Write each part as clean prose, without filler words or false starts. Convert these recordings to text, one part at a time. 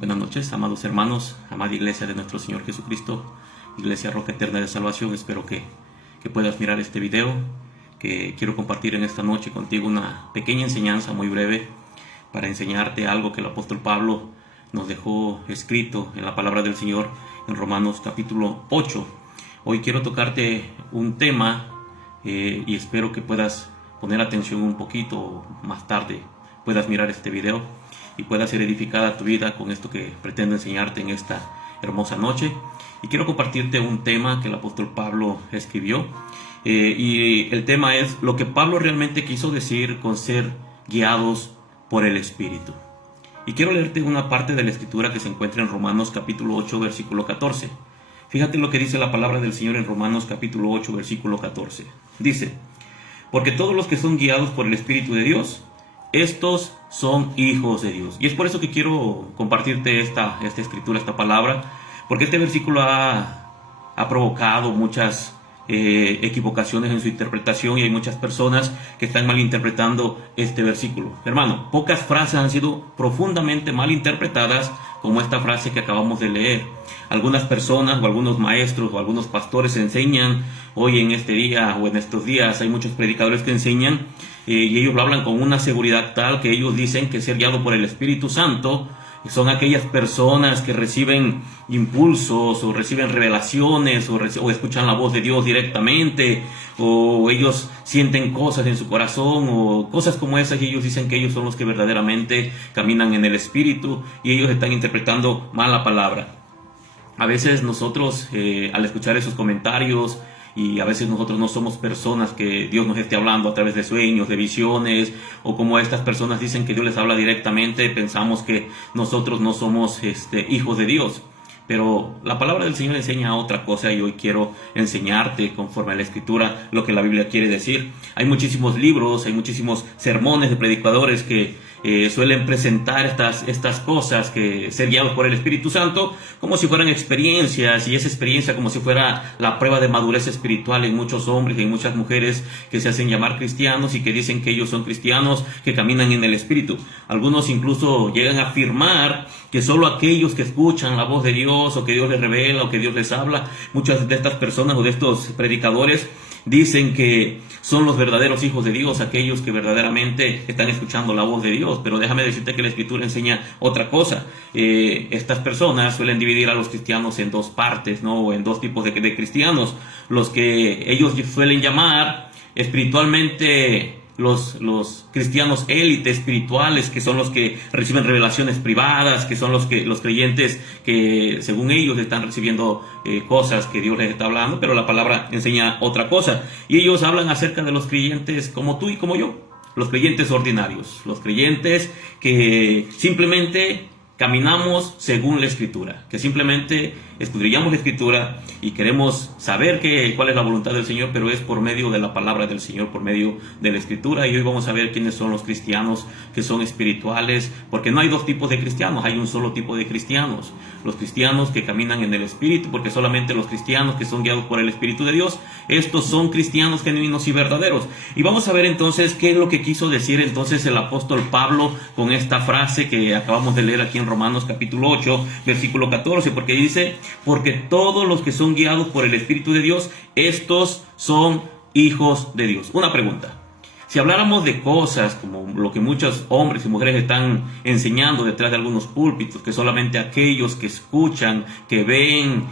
Buenas noches, amados hermanos, amada iglesia de nuestro Señor Jesucristo, Iglesia Roca Eterna de Salvación. Espero que puedas mirar este video, que quiero compartir en esta noche contigo una pequeña enseñanza muy breve para enseñarte algo que el apóstol Pablo nos dejó escrito en la palabra del Señor en Romanos capítulo 8. Hoy quiero tocarte un tema y espero que puedas poner atención un poquito más tarde, puedas mirar este video y pueda ser edificada tu vida con esto que pretendo enseñarte en esta hermosa noche. Y quiero compartirte un tema que el apóstol Pablo escribió, y el tema es lo que Pablo realmente quiso decir con ser guiados por el Espíritu. Y quiero leerte una parte de la escritura que se encuentra en Romanos capítulo 8 versículo 14. Fíjate lo que dice la palabra del Señor en Romanos capítulo 8 versículo 14. Dice: porque todos los que son guiados por el Espíritu de Dios, estos son hijos de Dios. Y es por eso que quiero compartirte esta escritura, esta palabra, porque este versículo ha provocado muchas equivocaciones en su interpretación, y hay muchas personas que están malinterpretando este versículo. Hermano, pocas frases han sido profundamente malinterpretadas como esta frase que acabamos de leer. Algunas personas o algunos maestros o algunos pastores enseñan hoy en este día o en estos días, hay muchos predicadores que enseñan y ellos lo hablan con una seguridad tal que ellos dicen que ser guiado por el Espíritu Santo son aquellas personas que reciben impulsos o reciben revelaciones o escuchan la voz de Dios directamente, o ellos sienten cosas en su corazón o cosas como esas, y ellos dicen que ellos son los que verdaderamente caminan en el Espíritu, y ellos están interpretando mal la palabra. A veces nosotros al escuchar esos comentarios, y a veces nosotros no somos personas que Dios nos esté hablando a través de sueños, de visiones, o como estas personas dicen que Dios les habla directamente, pensamos que nosotros no somos hijos de Dios. Pero la palabra del Señor enseña otra cosa, y hoy quiero enseñarte conforme a la Escritura lo que la Biblia quiere decir. Hay muchísimos libros, hay muchísimos sermones de predicadores que suelen presentar estas cosas, que ser guiados por el Espíritu Santo, como si fueran experiencias, y esa experiencia como si fuera la prueba de madurez espiritual en muchos hombres y en muchas mujeres que se hacen llamar cristianos y que dicen que ellos son cristianos, que caminan en el Espíritu. Algunos incluso llegan a afirmar que solo aquellos que escuchan la voz de Dios, o que Dios les revela, o que Dios les habla, muchas de estas personas o de estos predicadores dicen que son los verdaderos hijos de Dios, aquellos que verdaderamente están escuchando la voz de Dios. Pero déjame decirte que la Escritura enseña otra cosa. Estas personas suelen dividir a los cristianos en dos partes, ¿no? O en dos tipos de cristianos. Los que ellos suelen llamar espiritualmente los cristianos élite espirituales, que son los que reciben revelaciones privadas, que son los creyentes que según ellos están recibiendo cosas que Dios les está hablando, pero la palabra enseña otra cosa. Y ellos hablan acerca de los creyentes como tú y como yo, los creyentes ordinarios, los creyentes que simplemente caminamos según la Escritura, que simplemente escudriñamos la Escritura y queremos saber cuál es la voluntad del Señor, pero es por medio de la palabra del Señor, por medio de la Escritura. Y hoy vamos a ver quiénes son los cristianos que son espirituales, porque no hay dos tipos de cristianos, hay un solo tipo de cristianos: los cristianos que caminan en el Espíritu, porque solamente los cristianos que son guiados por el Espíritu de Dios, estos son cristianos genuinos y verdaderos. Y vamos a ver entonces qué es lo que quiso decir entonces el apóstol Pablo con esta frase que acabamos de leer aquí en Romanos capítulo 8 versículo 14, porque dice: porque todos los que son guiados por el Espíritu de Dios, estos son hijos de Dios. Una pregunta: si habláramos de cosas como lo que muchos hombres y mujeres están enseñando detrás de algunos púlpitos, que solamente aquellos que escuchan, que ven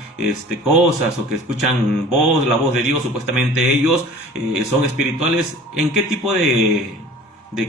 cosas, o que escuchan la voz de Dios, supuestamente ellos son espirituales, ¿en qué tipo de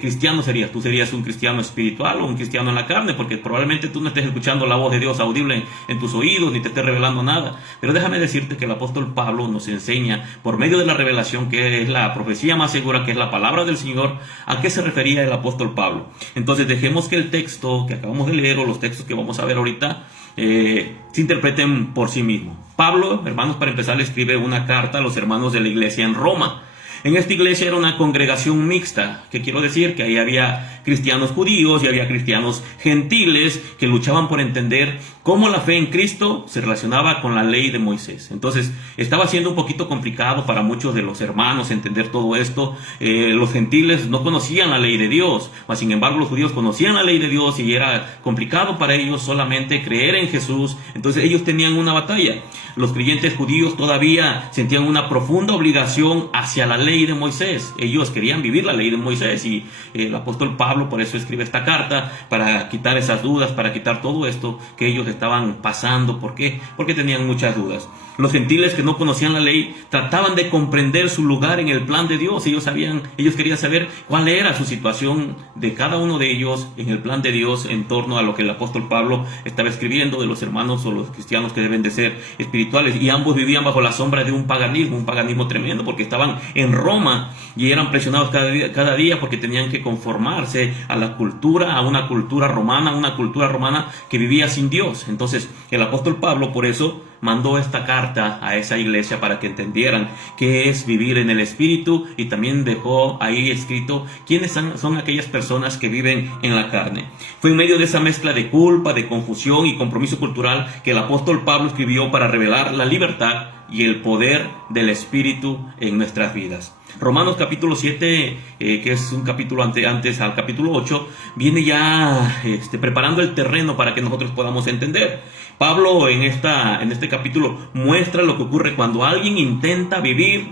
cristiano serías? ¿Tú serías un cristiano espiritual o un cristiano en la carne? Porque probablemente tú no estés escuchando la voz de Dios audible en tus oídos, ni te estés revelando nada. Pero déjame decirte que el apóstol Pablo nos enseña, por medio de la revelación, que es la profecía más segura, que es la palabra del Señor, a qué se refería el apóstol Pablo. Entonces dejemos que el texto que acabamos de leer, o los textos que vamos a ver ahorita, se interpreten por sí mismos. Pablo, hermanos, para empezar, le escribe una carta a los hermanos de la iglesia en Roma. En esta iglesia era una congregación mixta, que quiero decir que ahí había cristianos judíos y había cristianos gentiles que luchaban por entender cómo la fe en Cristo se relacionaba con la ley de Moisés. Entonces estaba siendo un poquito complicado para muchos de los hermanos entender todo esto. Los gentiles no conocían la ley de Dios, mas sin embargo los judíos conocían la ley de Dios y era complicado para ellos solamente creer en Jesús. Entonces ellos tenían una batalla. Los creyentes judíos todavía sentían una profunda obligación hacia la ley de Moisés. Ellos querían vivir la ley de Moisés y el apóstol Pablo por eso escribe esta carta, para quitar esas dudas, para quitar todo esto que ellos estaban pasando. ¿Por qué? Porque tenían muchas dudas. Los gentiles que no conocían la ley trataban de comprender su lugar en el plan de Dios. Ellos querían saber cuál era su situación de cada uno de ellos en el plan de Dios en torno a lo que el apóstol Pablo estaba escribiendo de los hermanos o los cristianos que deben de ser espirituales. Y ambos vivían bajo la sombra de un paganismo tremendo, porque estaban en Roma y eran presionados cada día porque tenían que conformarse a la cultura, a una cultura romana que vivía sin Dios. Entonces el apóstol Pablo por eso mandó esta carta a esa iglesia para que entendieran qué es vivir en el Espíritu, y también dejó ahí escrito quiénes son aquellas personas que viven en la carne. Fue en medio de esa mezcla de culpa, de confusión y compromiso cultural que el apóstol Pablo escribió para revelar la libertad y el poder del Espíritu en nuestras vidas. Romanos capítulo 7, que es un capítulo antes al capítulo 8, viene ya preparando el terreno para que nosotros podamos entender. Pablo en este capítulo muestra lo que ocurre cuando alguien intenta vivir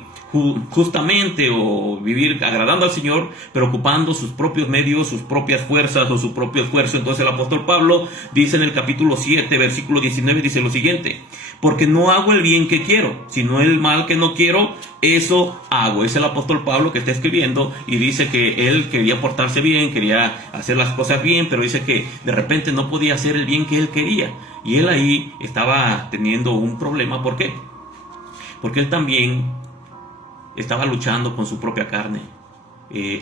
justamente o vivir agradando al Señor, pero ocupando sus propios medios, sus propias fuerzas o su propio esfuerzo. Entonces el apóstol Pablo dice en el capítulo 7, versículo 19, dice lo siguiente: porque no hago el bien que quiero, sino el mal que no quiero, eso hago. Es el apóstol Pablo que está escribiendo y dice que él quería portarse bien, quería hacer las cosas bien, pero dice que de repente no podía hacer el bien que él quería. Y él ahí estaba teniendo un problema. ¿Por qué? Porque él también estaba luchando con su propia carne,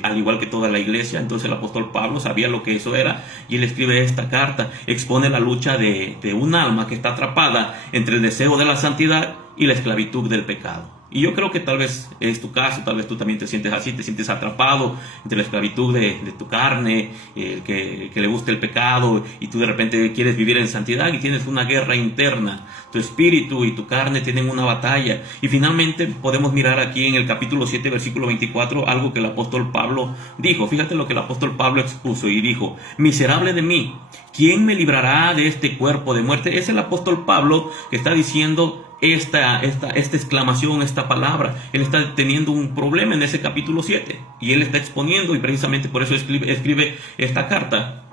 al igual que toda la iglesia. Entonces el apóstol Pablo sabía lo que eso era y él escribe esta carta, expone la lucha de un alma que está atrapada entre el deseo de la santidad y la esclavitud del pecado. Y yo creo que tal vez es tu caso, tal vez tú también te sientes así, te sientes atrapado entre la esclavitud de tu carne, que le gusta el pecado, y tú de repente quieres vivir en santidad y tienes una guerra interna. Tu espíritu y tu carne tienen una batalla. Y finalmente podemos mirar aquí en el capítulo 7, versículo 24, algo que el apóstol Pablo dijo. Fíjate lo que el apóstol Pablo expuso y dijo: miserable de mí, ¿quién me librará de este cuerpo de muerte? Es el apóstol Pablo que está diciendo esta exclamación, esta palabra. Él está teniendo un problema en ese capítulo 7 y él está exponiendo, y precisamente por eso escribe esta carta,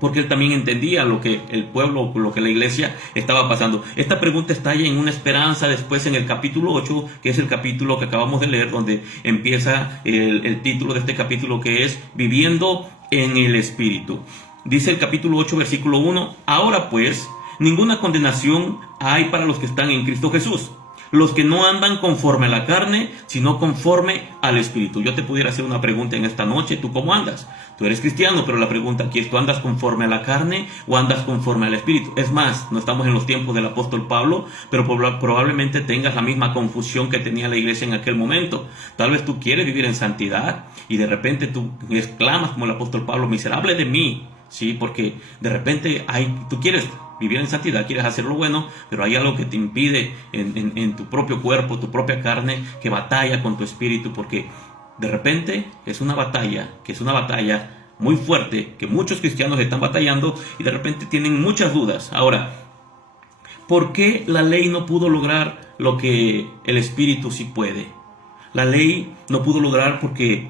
porque él también entendía lo que el pueblo, lo que la iglesia estaba pasando. Esta pregunta está ya en una esperanza después en el capítulo 8, que es el capítulo que acabamos de leer, donde empieza el título de este capítulo, que es Viviendo en el Espíritu. Dice el capítulo 8, versículo 1: ahora pues, ninguna condenación hay para los que están en Cristo Jesús, los que no andan conforme a la carne, sino conforme al Espíritu. Yo te pudiera hacer una pregunta en esta noche: ¿tú cómo andas? Tú eres cristiano, pero la pregunta aquí es: ¿tú andas conforme a la carne o andas conforme al Espíritu? Es más, no estamos en los tiempos del apóstol Pablo, pero probablemente tengas la misma confusión que tenía la iglesia en aquel momento. Tal vez tú quieres vivir en santidad y de repente tú exclamas como el apóstol Pablo: miserable de mí. Sí, porque de repente tú quieres vivir en santidad, quieres hacer lo bueno, pero hay algo que te impide en tu propio cuerpo, tu propia carne, que batalla con tu espíritu, porque de repente es una batalla muy fuerte, que muchos cristianos están batallando y de repente tienen muchas dudas. Ahora, ¿por qué la ley no pudo lograr lo que el espíritu sí puede? La ley no pudo lograr porque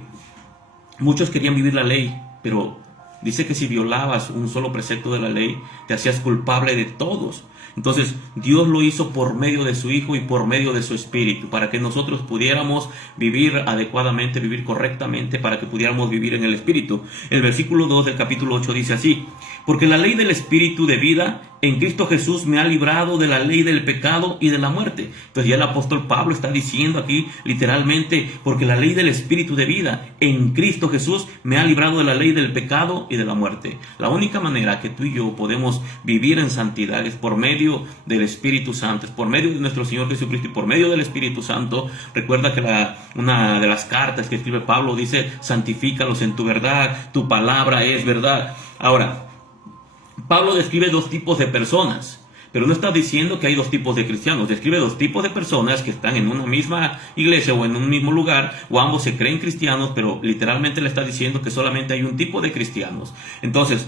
muchos querían vivir la ley, pero dice que si violabas un solo precepto de la ley, te hacías culpable de todos. Entonces Dios lo hizo por medio de su Hijo y por medio de su Espíritu, para que nosotros pudiéramos vivir adecuadamente, vivir correctamente, para que pudiéramos vivir en el Espíritu. El versículo 2 del capítulo 8 dice así: porque la ley del Espíritu de vida en Cristo Jesús me ha librado de la ley del pecado y de la muerte. Entonces ya el apóstol Pablo está diciendo aquí literalmente: porque la ley del Espíritu de vida en Cristo Jesús me ha librado de la ley del pecado y de la muerte. La única manera que tú y yo podemos vivir en santidad es por medio medio del Espíritu Santo, es por medio de nuestro Señor Jesucristo y por medio del Espíritu Santo. Recuerda que una de las cartas que escribe Pablo dice: santifícalos en tu verdad, tu palabra es verdad. Ahora, Pablo describe dos tipos de personas, pero no está diciendo que hay dos tipos de cristianos. Describe dos tipos de personas que están en una misma iglesia o en un mismo lugar, o ambos se creen cristianos, pero literalmente le está diciendo que solamente hay un tipo de cristianos. Entonces,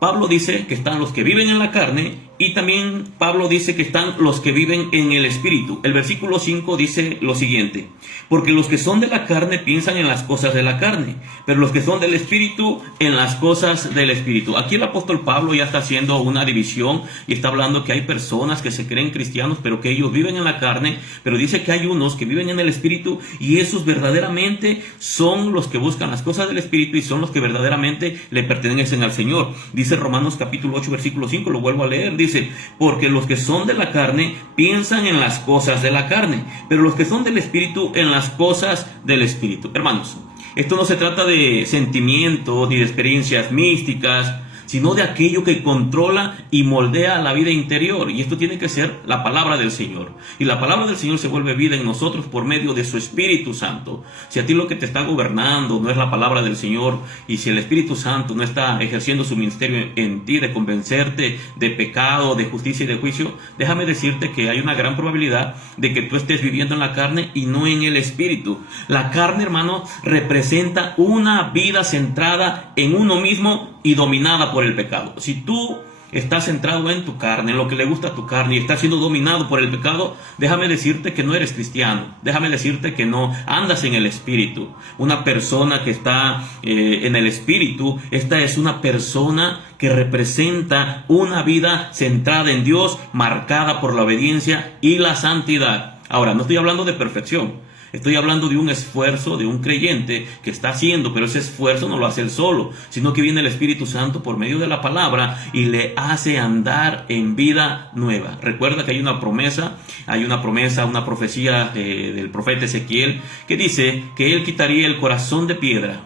Pablo dice que están los que viven en la carne, y también Pablo dice que están los que viven en el Espíritu. El versículo 5 dice lo siguiente: porque los que son de la carne piensan en las cosas de la carne, pero los que son del Espíritu en las cosas del Espíritu. Aquí el apóstol Pablo ya está haciendo una división y está hablando que hay personas que se creen cristianos, pero que ellos viven en la carne, pero dice que hay unos que viven en el Espíritu, y esos verdaderamente son los que buscan las cosas del Espíritu y son los que verdaderamente le pertenecen al Señor. Dice Romanos capítulo 8 versículo 5, lo vuelvo a leer, dice: porque los que son de la carne piensan en las cosas de la carne, pero los que son del Espíritu en las cosas del Espíritu. Hermanos, esto no se trata de sentimientos ni de experiencias místicas, sino de aquello que controla y moldea la vida interior. Y esto tiene que ser la palabra del Señor. Y la palabra del Señor se vuelve vida en nosotros por medio de su Espíritu Santo. Si a ti lo que te está gobernando no es la palabra del Señor, y si el Espíritu Santo no está ejerciendo su ministerio en ti de convencerte de pecado, de justicia y de juicio, déjame decirte que hay una gran probabilidad de que tú estés viviendo en la carne y no en el Espíritu. La carne, hermano, representa una vida centrada en uno mismo y dominada por el pecado. Si tú estás centrado en tu carne, en lo que le gusta a tu carne, y estás siendo dominado por el pecado, déjame decirte que no eres cristiano. Déjame decirte que no andas en el Espíritu. Una persona que está en el Espíritu, esta es una persona que representa una vida centrada en Dios, marcada por la obediencia y la santidad. Ahora, no estoy hablando de perfección. Estoy hablando de un esfuerzo de un creyente que está haciendo, pero ese esfuerzo no lo hace él solo, sino que viene el Espíritu Santo por medio de la palabra y le hace andar en vida nueva. Recuerda que hay una promesa, una profecía del profeta Ezequiel, que dice que él quitaría el corazón de piedra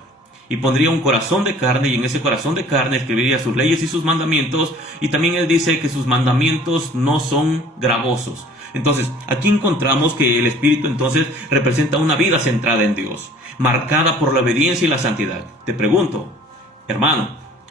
y pondría un corazón de carne, y en ese corazón de carne escribiría sus leyes y sus mandamientos. Y también él dice que sus mandamientos no son gravosos. Entonces, aquí encontramos que el Espíritu entonces representa una vida centrada en Dios, marcada por la obediencia y la santidad. Te pregunto, hermano,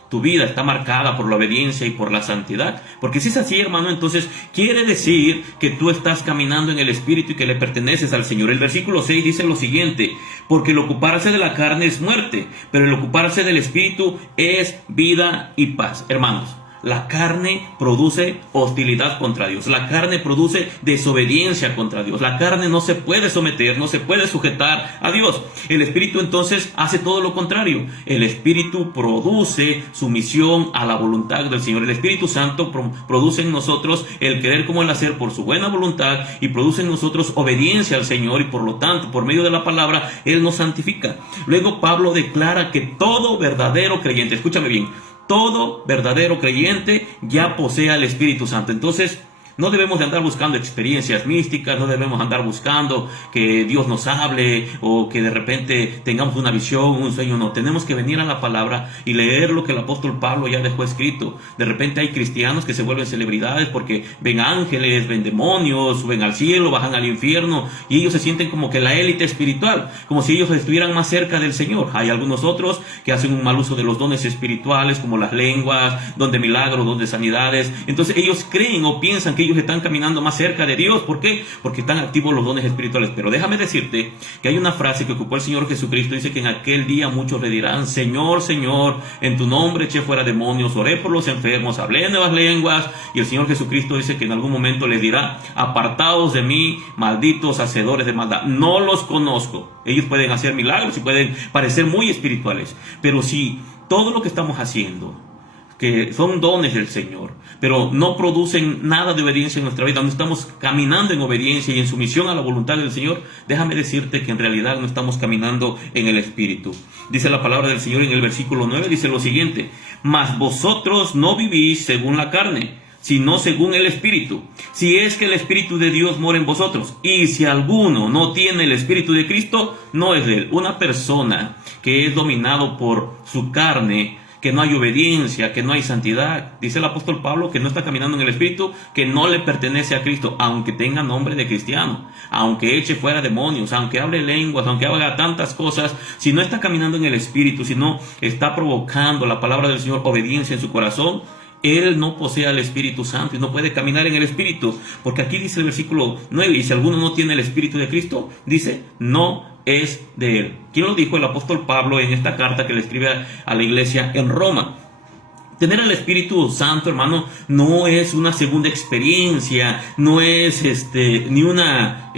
¿tu vida está marcada por la obediencia y por la santidad? Porque si es así, hermano, entonces quiere decir que tú estás caminando en el Espíritu y que le perteneces al Señor. El versículo 6 dice lo siguiente: porque el ocuparse de la carne es muerte, pero el ocuparse del Espíritu es vida y paz. Hermanos, la carne produce hostilidad contra Dios. La carne produce desobediencia contra Dios. La carne no se puede someter, no se puede sujetar a Dios. El Espíritu entonces hace todo lo contrario. El Espíritu produce sumisión a la voluntad del Señor. El Espíritu Santo produce en nosotros el querer como el hacer por su buena voluntad, y produce en nosotros obediencia al Señor, y por lo tanto, por medio de la palabra, Él nos santifica. Luego Pablo declara que todo verdadero creyente, escúchame bien, todo verdadero creyente ya posee al Espíritu Santo. Entonces, no debemos de andar buscando experiencias místicas, no debemos andar buscando que Dios nos hable o que de repente tengamos una visión, un sueño. No, tenemos que venir a la palabra y leer lo que el apóstol Pablo ya dejó escrito. De repente hay cristianos que se vuelven celebridades porque ven ángeles, ven demonios, suben al cielo, bajan al infierno, y ellos se sienten como que la élite espiritual, como si ellos estuvieran más cerca del Señor. Hay algunos otros que hacen un mal uso de los dones espirituales, como las lenguas, don de milagros, don de sanidades. Entonces ellos creen o piensan que ellos están caminando más cerca de Dios. ¿Por qué? Porque están activos los dones espirituales. Pero déjame decirte que hay una frase que ocupó el Señor Jesucristo. Dice que en aquel día muchos le dirán: Señor, Señor, en tu nombre eché fuera demonios, oré por los enfermos, hablé en nuevas lenguas. Y el Señor Jesucristo dice que en algún momento les dirá: apartaos de mí, malditos hacedores de maldad, no los conozco. Ellos pueden hacer milagros y pueden parecer muy espirituales, pero si todo lo que estamos haciendo, que son dones del Señor, pero no producen nada de obediencia en nuestra vida, no estamos caminando en obediencia y en sumisión a la voluntad del Señor, déjame decirte que en realidad no estamos caminando en el Espíritu. Dice la palabra del Señor en el versículo 9, dice lo siguiente: mas vosotros no vivís según la carne, sino según el Espíritu, si es que el Espíritu de Dios mora en vosotros. Y si alguno no tiene el Espíritu de Cristo, no es de él. Una persona que es dominado por su carne que no hay obediencia, que no hay santidad. Dice el apóstol Pablo que no está caminando en el Espíritu, que no le pertenece a Cristo, aunque tenga nombre de cristiano, aunque eche fuera demonios, aunque hable lenguas, aunque haga tantas cosas. Si no está caminando en el Espíritu, si no está provocando la palabra del Señor, obediencia en su corazón, él no posee al Espíritu Santo y no puede caminar en el Espíritu, porque aquí dice el versículo 9, y si alguno no tiene el Espíritu de Cristo, dice, no es de él. ¿Quién lo dijo? El apóstol Pablo en esta carta que le escribe a la iglesia en Roma. Tener el Espíritu Santo, hermano, no es una segunda experiencia, no es ni una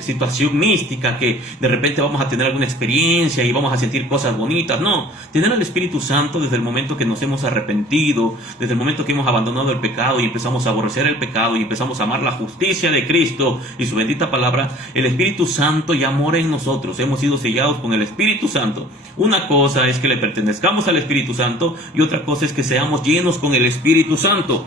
situación mística que de repente vamos a tener alguna experiencia y vamos a sentir cosas bonitas. No, tener el Espíritu Santo desde el momento que nos hemos arrepentido, desde el momento que hemos abandonado el pecado y empezamos a aborrecer el pecado y empezamos a amar la justicia de Cristo y su bendita palabra, el Espíritu Santo ya mora en nosotros, hemos sido sellados con el Espíritu Santo. Una cosa es que le pertenezcamos al Espíritu Santo y otra cosa es que seamos llenos con el Espíritu Santo.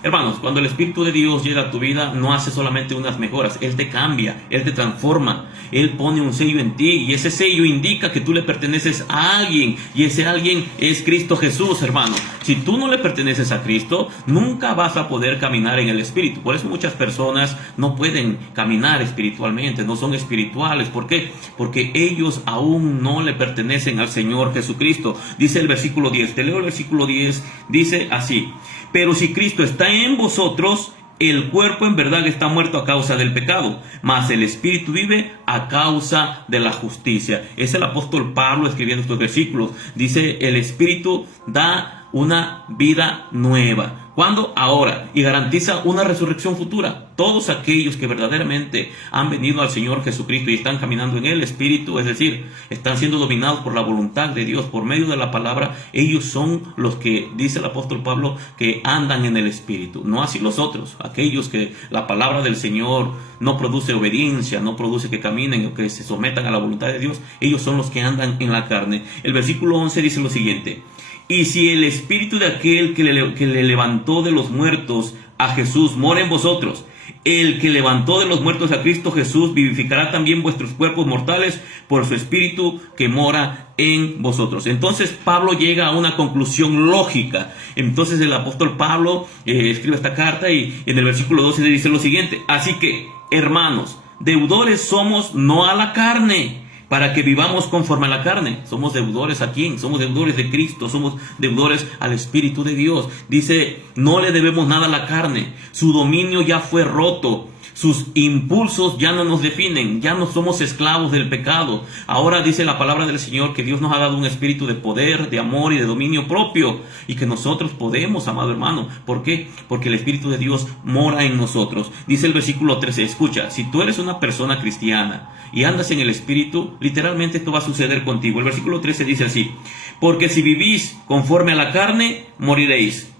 Hermanos, cuando el Espíritu de Dios llega a tu vida, no hace solamente unas mejoras, Él te cambia, Él te transforma, Él pone un sello en ti y ese sello indica que tú le perteneces a alguien y ese alguien es Cristo Jesús, hermano. Si tú no le perteneces a Cristo, nunca vas a poder caminar en el Espíritu. Por eso muchas personas no pueden caminar espiritualmente, no son espirituales. ¿Por qué? Porque ellos aún no le pertenecen al Señor Jesucristo. Dice el versículo 10, te leo el versículo 10, dice así: pero si Cristo está en vosotros, el cuerpo en verdad está muerto a causa del pecado, mas el espíritu vive a causa de la justicia. Es el apóstol Pablo escribiendo estos versículos. Dice, el espíritu da una vida nueva. ¿Cuándo? Ahora. Y garantiza una resurrección futura. Todos aquellos que verdaderamente han venido al Señor Jesucristo y están caminando en el Espíritu, es decir, están siendo dominados por la voluntad de Dios por medio de la palabra, ellos son los que, dice el apóstol Pablo, que andan en el Espíritu. No así los otros, aquellos que la palabra del Señor no produce obediencia, no produce que caminen o que se sometan a la voluntad de Dios, ellos son los que andan en la carne. El versículo 11 dice lo siguiente: y si el espíritu de aquel que le levantó de los muertos a Jesús mora en vosotros, el que levantó de los muertos a Cristo Jesús vivificará también vuestros cuerpos mortales por su espíritu que mora en vosotros. Entonces Pablo llega a una conclusión lógica. Entonces el apóstol Pablo escribe esta carta y en el versículo 12 dice lo siguiente: así que, hermanos, deudores somos no a la carne, para que vivamos conforme a la carne. Somos deudores ¿a quién? Somos deudores de Cristo, somos deudores al Espíritu de Dios. Dice, no le debemos nada a la carne, su dominio ya fue roto, sus impulsos ya no nos definen, ya no somos esclavos del pecado. Ahora dice la palabra del Señor que Dios nos ha dado un espíritu de poder, de amor y de dominio propio, y que nosotros podemos, amado hermano. ¿Por qué? Porque el Espíritu de Dios mora en nosotros. Dice el versículo 13, escucha, si tú eres una persona cristiana y andas en el Espíritu, literalmente esto va a suceder contigo. El versículo 13 dice así: porque si vivís conforme a la carne, moriréis.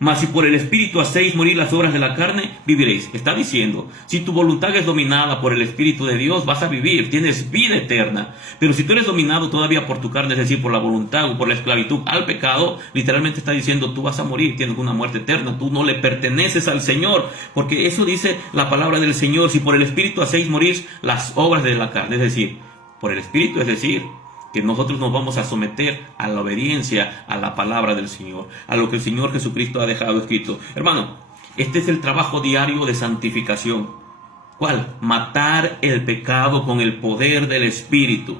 Mas si por el Espíritu hacéis morir las obras de la carne, viviréis. Está diciendo, si tu voluntad es dominada por el Espíritu de Dios, vas a vivir, tienes vida eterna. Pero si tú eres dominado todavía por tu carne, es decir, por la voluntad o por la esclavitud al pecado, literalmente está diciendo, tú vas a morir, tienes una muerte eterna, tú no le perteneces al Señor. Porque eso dice la palabra del Señor, si por el Espíritu hacéis morir las obras de la carne. Es decir, por el Espíritu, es decir, que nosotros nos vamos a someter a la obediencia a la palabra del Señor, a lo que el Señor Jesucristo ha dejado escrito. Hermano, este es el trabajo diario de santificación. ¿Cuál? Matar el pecado con el poder del Espíritu.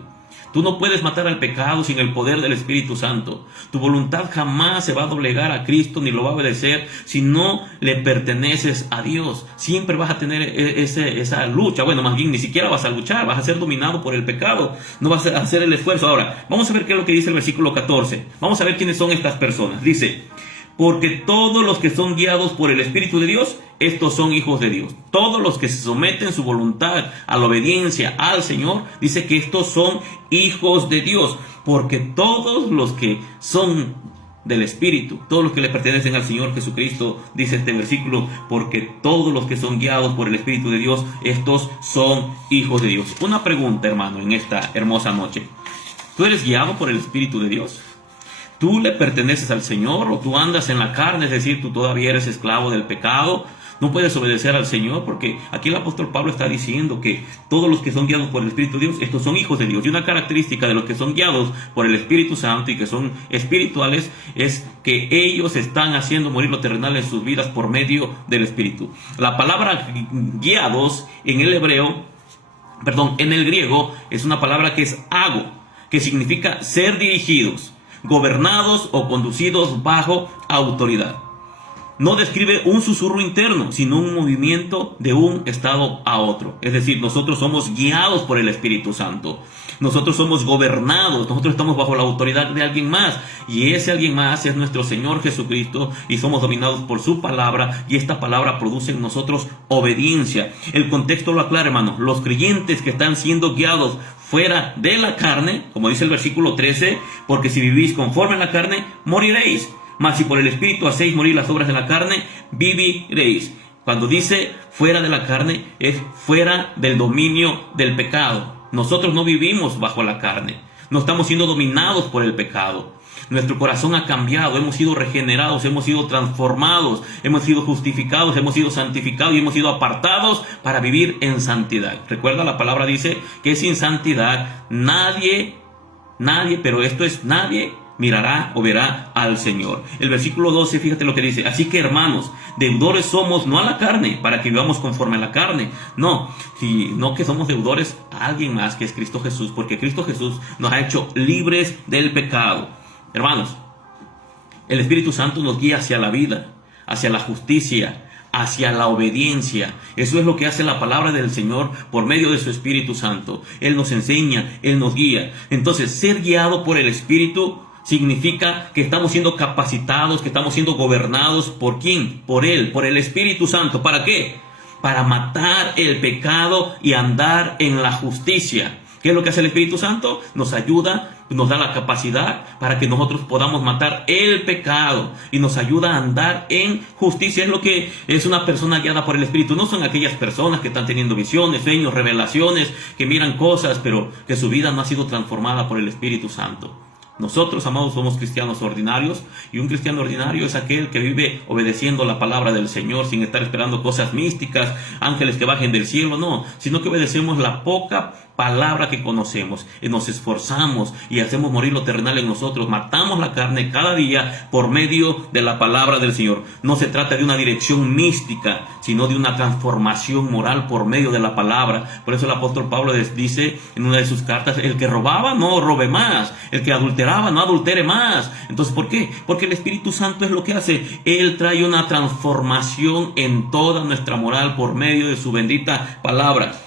Tú no puedes matar al pecado sin el poder del Espíritu Santo. Tu voluntad jamás se va a doblegar a Cristo ni lo va a obedecer si no le perteneces a Dios. Siempre vas a tener esa lucha. Bueno, más bien ni siquiera vas a luchar, vas a ser dominado por el pecado. No vas a hacer el esfuerzo. Ahora, vamos a ver qué es lo que dice el versículo 14. Vamos a ver quiénes son estas personas. Dice, porque todos los que son guiados por el Espíritu de Dios, estos son hijos de Dios. Todos los que se someten su voluntad a la obediencia al Señor, dice que estos son hijos de Dios. Porque todos los que son del Espíritu, todos los que le pertenecen al Señor Jesucristo, dice este versículo, porque todos los que son guiados por el Espíritu de Dios, estos son hijos de Dios. Una pregunta, hermano, en esta hermosa noche. ¿Tú eres guiado por el Espíritu de Dios? ¿Tú le perteneces al Señor o tú andas en la carne? Es decir, tú todavía eres esclavo del pecado, No puedes obedecer al Señor, porque aquí el apóstol Pablo está diciendo que todos los que son guiados por el Espíritu de Dios, estos son hijos de Dios. Y una característica de los que son guiados por el Espíritu Santo y que son espirituales es que ellos están haciendo morir lo terrenal en sus vidas por medio del Espíritu. La palabra guiados en el en el griego es una palabra que es ago, que significa ser dirigidos, gobernados o conducidos bajo autoridad. No describe un susurro interno, sino un movimiento de un estado a otro. Es decir, nosotros somos guiados por el Espíritu Santo. Nosotros somos gobernados, nosotros estamos bajo la autoridad de alguien más. Y ese alguien más es nuestro Señor Jesucristo y somos dominados por su palabra. Y esta palabra produce en nosotros obediencia. El contexto lo aclara, hermanos. Los creyentes que están siendo guiados fuera de la carne, como dice el versículo 13, porque si vivís conforme a la carne, moriréis. Mas si por el Espíritu hacéis morir las obras de la carne, viviréis. Cuando dice fuera de la carne, es fuera del dominio del pecado. Nosotros no vivimos bajo la carne. No estamos siendo dominados por el pecado. Nuestro corazón ha cambiado, hemos sido regenerados, hemos sido transformados, hemos sido justificados, hemos sido santificados y hemos sido apartados para vivir en santidad. Recuerda, la palabra dice que sin santidad nadie, pero esto es nadie, mirará o verá al Señor. El versículo 12, fíjate lo que dice: así que, hermanos, deudores somos no a la carne, para que vivamos conforme a la carne. No, sino que somos deudores a alguien más, que es Cristo Jesús, porque Cristo Jesús nos ha hecho libres del pecado. Hermanos, el Espíritu Santo nos guía hacia la vida, hacia la justicia, hacia la obediencia. Eso es lo que hace la palabra del Señor por medio de su Espíritu Santo. Él nos enseña, Él nos guía. Entonces, ser guiado por el Espíritu significa que estamos siendo capacitados, que estamos siendo gobernados. ¿Por quién? Por Él, por el Espíritu Santo. ¿Para qué? Para matar el pecado y andar en la justicia. ¿Qué es lo que hace el Espíritu Santo? Nos ayuda, nos da la capacidad para que nosotros podamos matar el pecado y nos ayuda a andar en justicia. Es lo que es una persona guiada por el Espíritu. No son aquellas personas que están teniendo visiones, sueños, revelaciones, que miran cosas, pero que su vida no ha sido transformada por el Espíritu Santo. Nosotros, amados, somos cristianos ordinarios, y un cristiano ordinario es aquel que vive obedeciendo la palabra del Señor sin estar esperando cosas místicas, ángeles que bajen del cielo, no, sino que obedecemos la poca palabra que conocemos y nos esforzamos y hacemos morir lo terrenal en nosotros. Matamos la carne cada día por medio de la palabra del Señor. No se trata de una dirección mística, sino de una transformación moral por medio de la palabra. Por eso el apóstol Pablo dice en una de sus cartas: el que robaba, no robe más; el que adulteraba, no adultere más. Entonces, ¿por qué? Porque el Espíritu Santo es lo que hace. Él trae una transformación en toda nuestra moral por medio de su bendita palabra.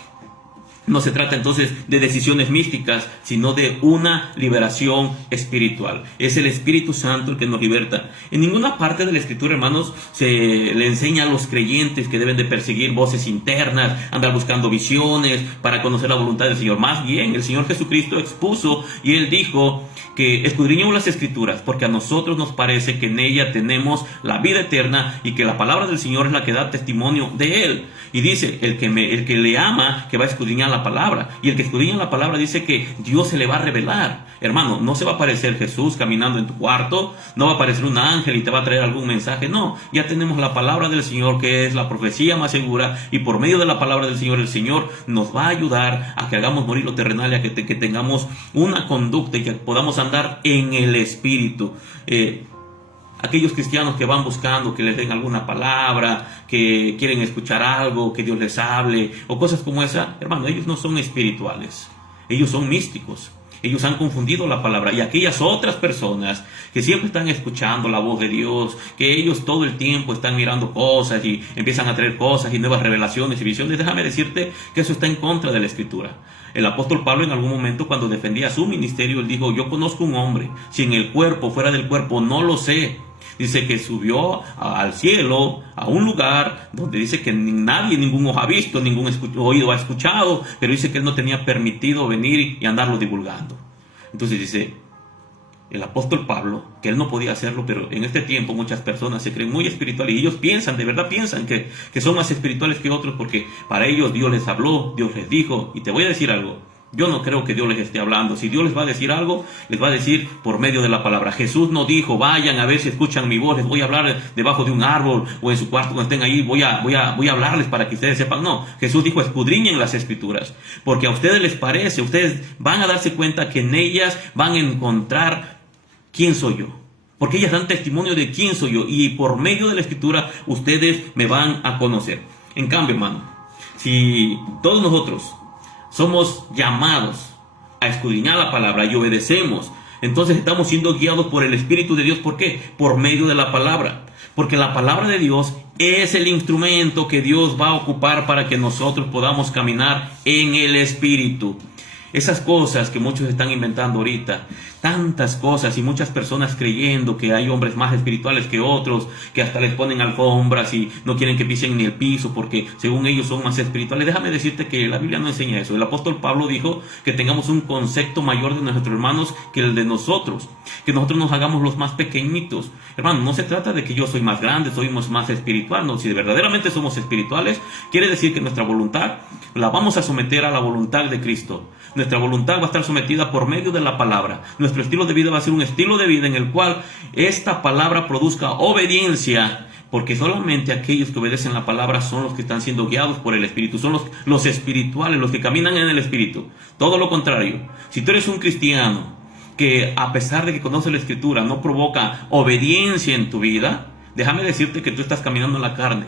No se trata entonces de decisiones místicas, sino de una liberación espiritual. Es el Espíritu Santo el que nos liberta. En ninguna parte de la Escritura, hermanos, se le enseña a los creyentes que deben de perseguir voces internas, andar buscando visiones para conocer la voluntad del Señor. Más bien, el Señor Jesucristo expuso y Él dijo que escudriñemos las Escrituras, porque a nosotros nos parece que en ella tenemos la vida eterna y que la palabra del Señor es la que da testimonio de Él. Y dice, el que le ama, que va a escudriñar la palabra. Y el que escudriña la palabra dice que Dios se le va a revelar. Hermano, no se va a aparecer Jesús caminando en tu cuarto, no va a aparecer un ángel y te va a traer algún mensaje. No, ya tenemos la palabra del Señor, que es la profecía más segura, y por medio de la palabra del Señor, el Señor nos va a ayudar a que hagamos morir lo terrenal y a que tengamos una conducta y que podamos andar en el Espíritu. Aquellos cristianos que van buscando que les den alguna palabra, que quieren escuchar algo, que Dios les hable, o cosas como esa, hermano, ellos no son espirituales, ellos son místicos. Ellos han confundido la palabra. Y aquellas otras personas que siempre están escuchando la voz de Dios, que ellos todo el tiempo están mirando cosas y empiezan a traer cosas y nuevas revelaciones y visiones, déjame decirte que eso está en contra de la Escritura. El apóstol Pablo, en algún momento, cuando defendía su ministerio, él dijo: yo conozco un hombre, si en el cuerpo, fuera del cuerpo, no lo sé. Dice que subió al cielo, a un lugar donde dice que nadie, ningún ojo ha visto, ningún oído ha escuchado, pero dice que él no tenía permitido venir y andarlo divulgando. Entonces dice el apóstol Pablo que él no podía hacerlo, pero en este tiempo muchas personas se creen muy espirituales y ellos piensan, de verdad piensan que son más espirituales que otros, porque para ellos Dios les habló, Dios les dijo. Y te voy a decir algo: Yo no creo que Dios les esté hablando. Si Dios les va a decir algo, les va a decir por medio de la palabra. Jesús no dijo, vayan a ver si escuchan mi voz, les voy a hablar debajo de un árbol o en su cuarto cuando estén ahí, voy a hablarles para que ustedes sepan. No, Jesús dijo, escudriñen las escrituras, porque a ustedes les parece, ustedes van a darse cuenta que en ellas van a encontrar quién soy yo. Porque ellas dan testimonio de quién soy yo, y por medio de la escritura ustedes me van a conocer. En cambio, hermano, si todos nosotros somos llamados a escudriñar la palabra y obedecemos, entonces estamos siendo guiados por el Espíritu de Dios. ¿Por qué? Por medio de la palabra. Porque la palabra de Dios es el instrumento que Dios va a ocupar para que nosotros podamos caminar en el Espíritu. Esas cosas que muchos están inventando ahorita, tantas cosas, y muchas personas creyendo que hay hombres más espirituales que otros, que hasta les ponen alfombras y no quieren que pisen ni el piso porque según ellos son más espirituales. Déjame decirte que la Biblia no enseña eso. El apóstol Pablo dijo que tengamos un concepto mayor de nuestros hermanos que el de nosotros, que nosotros nos hagamos los más pequeñitos. Hermano, no se trata de que yo soy más grande, soy más espiritual. No, si verdaderamente somos espirituales, quiere decir que nuestra voluntad la vamos a someter a la voluntad de Cristo. Nuestra voluntad va a estar sometida por medio de la palabra. Nuestro estilo de vida va a ser un estilo de vida en el cual esta palabra produzca obediencia, porque solamente aquellos que obedecen la palabra son los que están siendo guiados por el Espíritu, son los espirituales, los que caminan en el Espíritu. Todo lo contrario, si tú eres un cristiano que a pesar de que conoce la Escritura no provoca obediencia en tu vida, déjame decirte que tú estás caminando en la carne.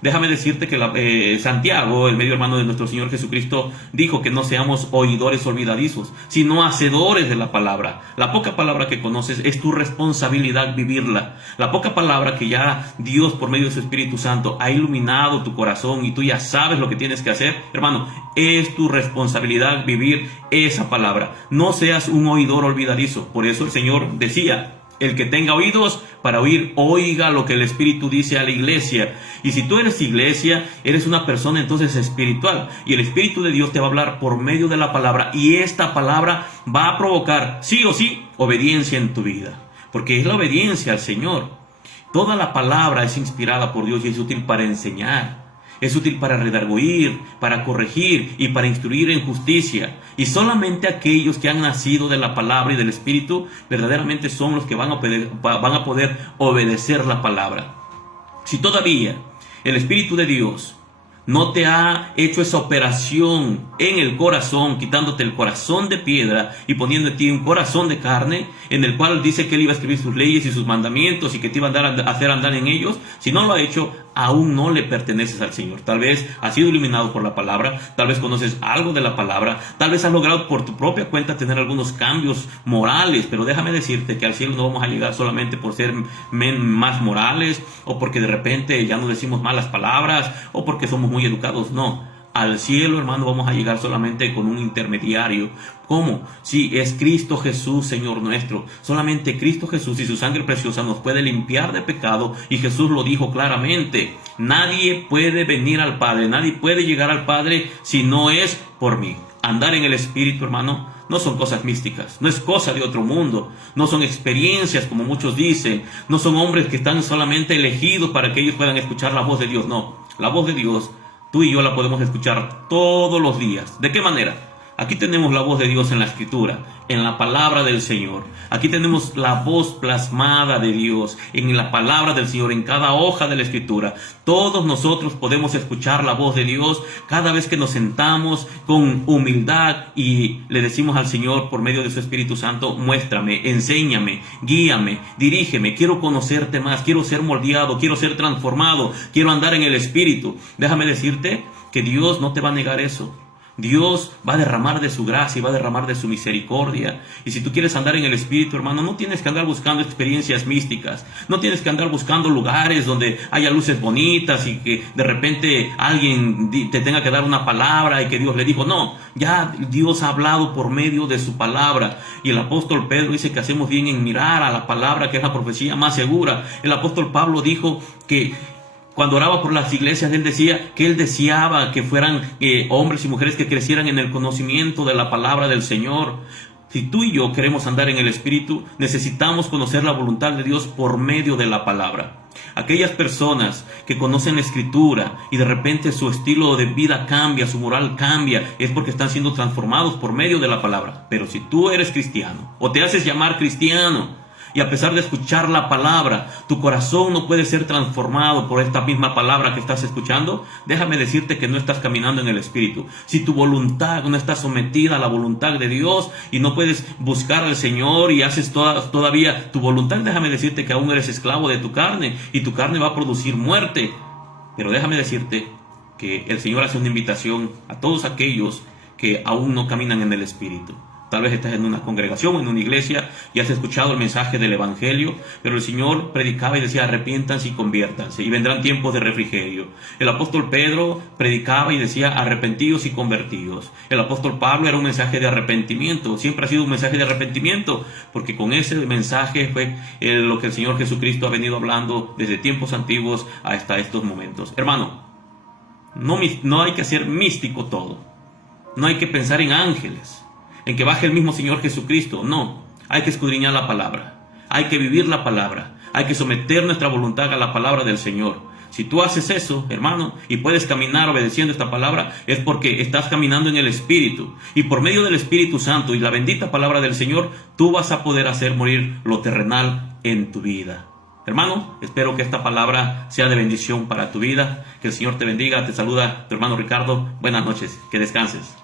Déjame decirte que Santiago, el medio hermano de nuestro Señor Jesucristo, dijo que no seamos oidores olvidadizos, sino hacedores de la palabra. La poca palabra que conoces es tu responsabilidad vivirla. La poca palabra que ya Dios por medio de su Espíritu Santo ha iluminado tu corazón y tú ya sabes lo que tienes que hacer, hermano, es tu responsabilidad vivir esa palabra. No seas un oidor olvidadizo. Por eso el Señor decía, el que tenga oídos para oír, oiga lo que el Espíritu dice a la iglesia. Y si tú eres iglesia, eres una persona entonces espiritual. Y el Espíritu de Dios te va a hablar por medio de la palabra. Y esta palabra va a provocar, sí o sí, obediencia en tu vida. Porque es la obediencia al Señor. Toda la palabra es inspirada por Dios y es útil para enseñar. Es útil para redarguir, para corregir y para instruir en justicia. Y solamente aquellos que han nacido de la palabra y del Espíritu verdaderamente son los que van a poder obedecer la palabra. Si todavía el Espíritu de Dios no te ha hecho esa operación en el corazón, quitándote el corazón de piedra y poniendo en ti un corazón de carne, en el cual dice que Él iba a escribir sus leyes y sus mandamientos y que te iba a hacer andar en ellos, si no lo ha hecho, aún no le perteneces al Señor. Tal vez has sido iluminado por la palabra, tal vez conoces algo de la palabra, tal vez has logrado por tu propia cuenta tener algunos cambios morales, pero déjame decirte que al cielo no vamos a llegar solamente por ser más morales o porque de repente ya no decimos malas palabras o porque somos muy educados. No, al cielo, hermano, vamos a llegar solamente con un intermediario. ¿Cómo? Sí, es Cristo Jesús, Señor nuestro. Solamente Cristo Jesús y su sangre preciosa nos puede limpiar de pecado. Y Jesús lo dijo claramente: nadie puede venir al Padre, nadie puede llegar al Padre si no es por mí. Andar en el Espíritu, hermano, no son cosas místicas, no es cosa de otro mundo, no son experiencias como muchos dicen, no son hombres que están solamente elegidos para que ellos puedan escuchar la voz de Dios. No, la voz de Dios tú y yo la podemos escuchar todos los días. ¿De qué manera? Aquí tenemos la voz de Dios en la Escritura, en la palabra del Señor. Aquí tenemos la voz plasmada de Dios en la palabra del Señor, en cada hoja de la Escritura. Todos nosotros podemos escuchar la voz de Dios cada vez que nos sentamos con humildad y le decimos al Señor por medio de su Espíritu Santo: muéstrame, enséñame, guíame, dirígeme, quiero conocerte más, quiero ser moldeado, quiero ser transformado, quiero andar en el Espíritu. Déjame decirte que Dios no te va a negar eso. Dios va a derramar de su gracia y va a derramar de su misericordia. Y si tú quieres andar en el Espíritu, hermano, no tienes que andar buscando experiencias místicas. No tienes que andar buscando lugares donde haya luces bonitas y que de repente alguien te tenga que dar una palabra y que Dios le dijo. No, ya Dios ha hablado por medio de su palabra. Y el apóstol Pedro dice que hacemos bien en mirar a la palabra, que es la profecía más segura. El apóstol Pablo dijo que cuando oraba por las iglesias, él decía que él deseaba que fueran hombres y mujeres que crecieran en el conocimiento de la palabra del Señor. Si tú y yo queremos andar en el Espíritu, necesitamos conocer la voluntad de Dios por medio de la palabra. Aquellas personas que conocen la Escritura y de repente su estilo de vida cambia, su moral cambia, es porque están siendo transformados por medio de la palabra. Pero si tú eres cristiano o te haces llamar cristiano y a pesar de escuchar la palabra, tu corazón no puede ser transformado por esta misma palabra que estás escuchando, déjame decirte que no estás caminando en el Espíritu. Si tu voluntad no está sometida a la voluntad de Dios y no puedes buscar al Señor y haces todavía tu voluntad, déjame decirte que aún eres esclavo de tu carne y tu carne va a producir muerte. Pero déjame decirte que el Señor hace una invitación a todos aquellos que aún no caminan en el Espíritu. Tal vez estás en una congregación o en una iglesia y has escuchado el mensaje del Evangelio, pero el Señor predicaba y decía: arrepiéntanse y conviértanse, y vendrán tiempos de refrigerio. El apóstol Pedro predicaba y decía: arrepentidos y convertidos. El apóstol Pablo era un mensaje de arrepentimiento, siempre ha sido un mensaje de arrepentimiento, porque con ese mensaje fue lo que el Señor Jesucristo ha venido hablando desde tiempos antiguos hasta estos momentos. Hermano, no hay que hacer místico todo, no hay que pensar en ángeles, en que baje el mismo Señor Jesucristo. No, hay que escudriñar la palabra, hay que vivir la palabra, hay que someter nuestra voluntad a la palabra del Señor. Si tú haces eso, hermano, y puedes caminar obedeciendo esta palabra, es porque estás caminando en el Espíritu, y por medio del Espíritu Santo y la bendita palabra del Señor, tú vas a poder hacer morir lo terrenal en tu vida. Hermano, espero que esta palabra sea de bendición para tu vida. Que el Señor te bendiga. Te saluda tu hermano Ricardo. Buenas noches, que descanses.